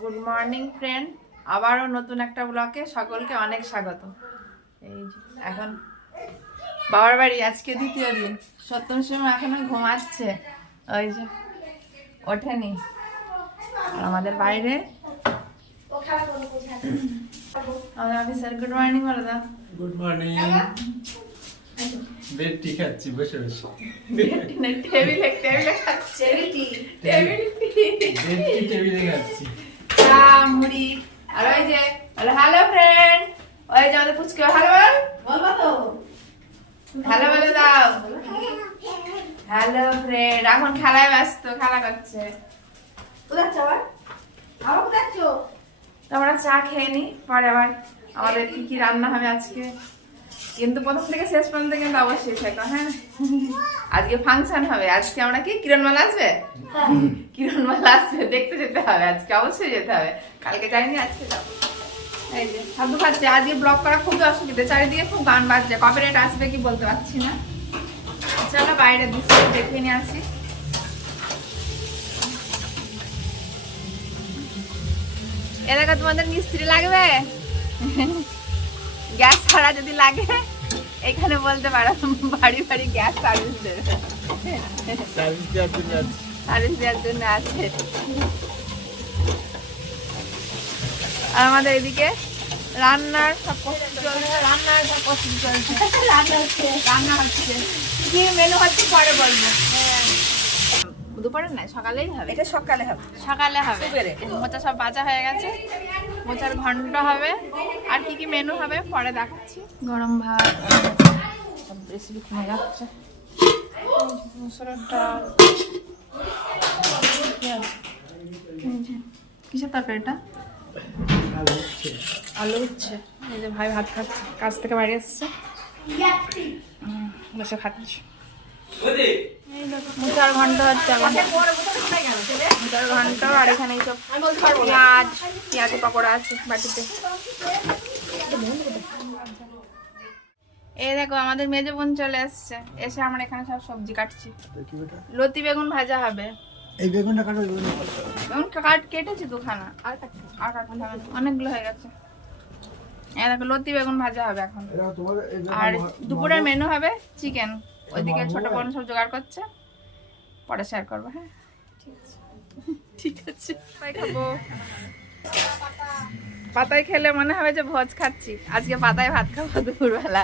Good morning friend, আবারও নতুন একটা ব্লগে সকলকে অনেক স্বাগত। এই যে এখন বাবার বাড়ি, আজকে দ্বিতীয় দিন। সত্যম সময় এখনো ঘুমাচ্ছে, ওই যে ওঠেনি। আর আমাদের বাইরে আমাদের অফিসার গুড মর্নিং বলে দাও। Good morning. বেড টি খাচ্ছি বসে বসে। টেবিলে খাচ্ছে, টেবিলে খাচ্ছি। চা মুড়ি। আর ওই যে বলে হ্যালো ফ্রেন্ড, ওই যে আমাদের পুচকে হ্যালো বলবো তো, হ্যালো বলে দাও। হ্যালো ফ্রেন্ড, এখন খেলায় ব্যস্ত, খেলা করছে। তোমরা চা খেয়ে নি, পরে আবার আমাদের কি কি রান্না হবে আজকে। কিন্তু প্রথম থেকে শেষ পর্যন্ত কিন্তু অবশ্যই থেকো, হ্যাঁ। আজকে ফাংশন হবে, আজকে আমরা কি কিরণমালা আসবে, কিরণমালা আসবে, দেখতে যেতে হবে আজকে, অবশ্যই যেতে হবে। কালকে যাইনি, আজকে যাবো। এই যে সাধু খাচ্ছে। আজকে ব্লগ করা খুবই অসুবিধা, চারিদিকে খুব গান বাজছে, কপিরাইট আসবে কি বলতে পারছি না। চলো বাইরে দৃশ্য দেখে নিয়ে আসি। এলাকা তোমাদের মিস্ত্রি লাগবে, গ্যাস ছাড়া যদি লাগে এখানে বলতে পারো, বাড়ি বাড়ি গ্যাস সার্ভিস দেবে, সার্ভিস দেওয়ার জন্য আছে। আর আমাদের এদিকে রান্নার সব প্রস্তুতি চলছে, রান্না হচ্ছে। কি মেনু হচ্ছে পরে বলবো, দুপুরে না সকালেই হবে, এটা সকালে হবে। সকালে হবে। মোচা সব বাজা হয়ে গেছে, মোচার ঘন্ট হবে। আর কি কি মেনু হবে পরে দেখাচ্ছি। গরম ভাত, সব রেসিপি কমে যাচ্ছে। মুসুরের ডাল, কিসের তরকারি এটা? আলু উচ্ছে। এই যে ভাই ভাত খাচ্ছে, কাজ থেকে বাড়ি এসছে, বসে খাচ্ছে। মোচার ঘন্ট হচ্ছে, মোচার ঘন্ট। আর এখানে এইসব পেঁয়াজ, পেঁয়াজের পকোড়া আছে বাটিতে। এই দেখো আমাদের মেজো বোন চলে এসছে, এসে আমরা এখানে সব সবজি কাটছি। লতি বেগুন ভাজা হবে। এই বেগুনটা কাটো, বেগুন কেটেছি দুখানা, আর কাটতে হবে না, অনেকগুলো হয়ে গেছে। এই দেখো লতি বেগুন ভাজা হবে এখন। আর দুপুরের মেনু হবে চিকেন। ওইদিকে ছোট বোন সব জোগাড় করছে, পরে শেয়ার করবো। হ্যাঁ ঠিক আছে, খাবো। পাতায় খেলে মনে হবে যে ভোজ খাচ্ছি, আজকে পাতায় ভাত খাবো দুপুরবেলা।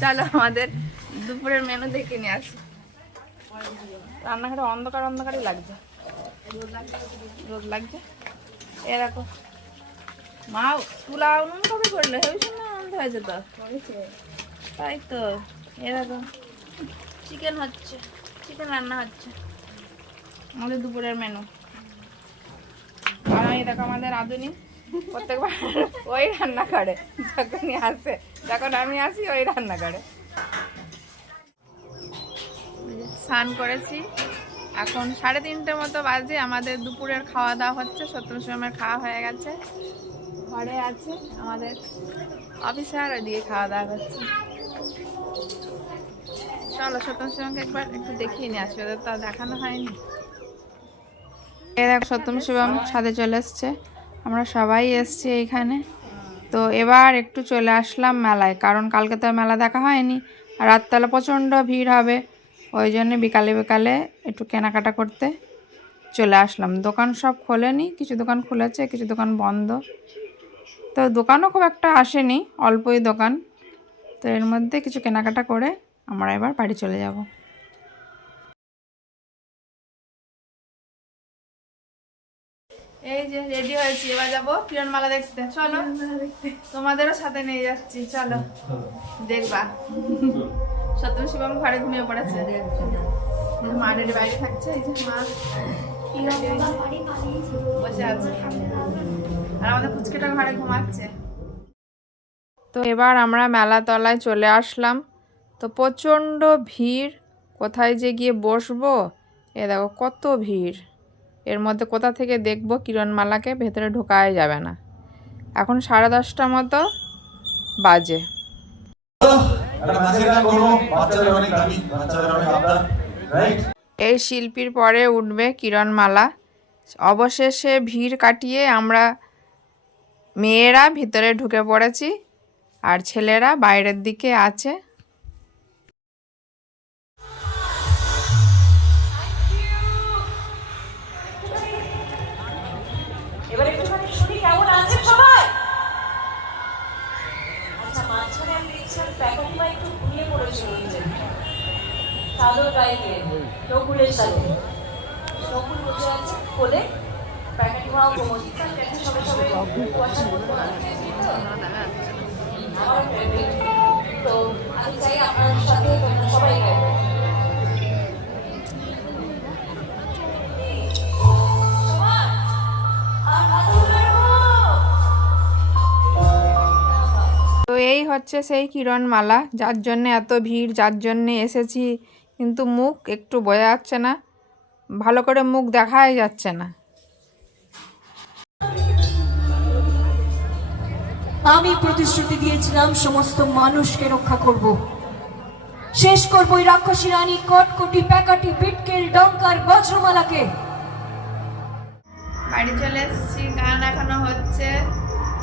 চলো আমাদের দুপুরের মেনু দেখে নিয়ে আসি। রান্নাঘরে অন্ধকার অন্ধকারই লাগছে, রোদ লাগছে। এরকম মা তুলা উনুন কবে করলে, ভীষণ আনন্দ হয়েছে তো, তাই তো। এরকম চিকেন হচ্ছে, চিকেন রান্না হচ্ছে আমাদের দুপুরের মেনু। আর এই দেখো আমাদের রাঁধুনি প্রত্যেকবার ওই রান্না করে, যখনই আসে, যখন আমি আসি ওই রান্না করে। স্নান করেছি, এখন 3:30 মতো বাজে। আমাদের দুপুরের খাওয়া দাওয়া হচ্ছে, 70 সময়ের খাওয়া হয়ে গেছে। ঘরে আছে আমাদের অফিসার, ওদিকে খাওয়া দাওয়া করছে। চলো 70 শিবমকে একবার একটু দেখিয়ে নিয়ে আসবে, ওদের তো দেখানো হয়নি। দেখ 70 শিবম ছাদে চলে এসছে, আমরা সবাই এসছি এইখানে। তো এবার একটু চলে আসলাম মেলায়, কারণ কালকে তো মেলা দেখা হয়নি। আর রাতবেলা প্রচণ্ড ভিড় হবে, ওই জন্য বিকালে বিকালে একটু কেনাকাটা করতে চলে আসলাম। দোকান সব খোলেনি, কিছু দোকান খুলেছে, কিছু দোকান বন্ধ। তো দোকানও খুব একটা আসেনি, অল্পই দোকান। তো এর মধ্যে কিছু কেনাকাটা করে আমরা এবার বাড়ি চলে যাব। এই যে রেডি হয়েছি, এবার যাবো কিরণমালা দেখতে। চলো তোমাদেরও সাথে নিয়ে যাচ্ছি, চলো দেখবা। সত্যম শিবম ঘরে ঘুমিয়ে পড়েছে, মা রেডি বাইরে থাকছে। এই যে মা বসে আছে, আর আমাদের পুচকেটা ঘরে ঘুমাচ্ছে। তো এবার আমরা মেলা তলায় চলে আসলাম। তো প্রচণ্ড ভিড়, কোথায় যে গিয়ে বসবো। এ দেখো কত ভিড়, এর মধ্যে কোথা থেকে দেখবো কিরণমালাকে, ভেতরে ঢোকাই যাবে না। এখন 10:30 মতো বাজে। এই শিল্পীর পরে উঠবে কিরণমালা, অবশেষে ভিড় কাটিয়ে আমরা মেয়েরা ভিতরে ঢুকে পড়েছি, আর ছেলেরা বাইরের দিকে আছে। এবার একটুখানি শুনি কেমন আছেন সবাই। আচ্ছা, মাঝখানে আমি দেখছিলাম প্যাকেটিমা একটু ঘুরিয়ে পড়েছিল চাদর গায়ে দিয়ে নকুলের সাথে। নকুল বসে আছে কোলে, প্যাকেটিমাও ঘুমোচ্ছে। সবাই সবাই কুয়াশা করবো না, আমার ফেভারিট। তো আমি চাই আপনার সাথে তোমরা সবাই গাইবে। তো এই হচ্ছে সেই কিরণমালা, যার জন্যে এত ভিড়, যার জন্যে এসেছি, কিন্তু মুখ একটু বোঝা যাচ্ছে না, ভালো করে মুখ দেখাই যাচ্ছে না। আমি প্রতিশ্রুতি দিয়েছিলাম সমস্ত মানুষকে রক্ষা করব, শেষ করব ওই রাক্ষসী রানী কটকটি প্যাকাটি বিটকেল ডঙ্কার বজ্রমালাকে। বাড়ি চলে এসেছি, গান এখনো হচ্ছে,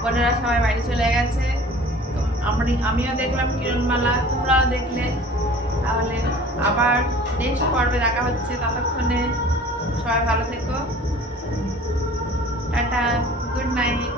বোনেরা সবাই বাড়ি চলে গেছে। তো আমিও দেখলাম কিরণমালা, তোমরাও দেখলে। তাহলে আবার নেক্সট পর্বে দেখা হচ্ছে, ততক্ষণে সবাই ভালো থেকো, টাটা, গুড নাইট।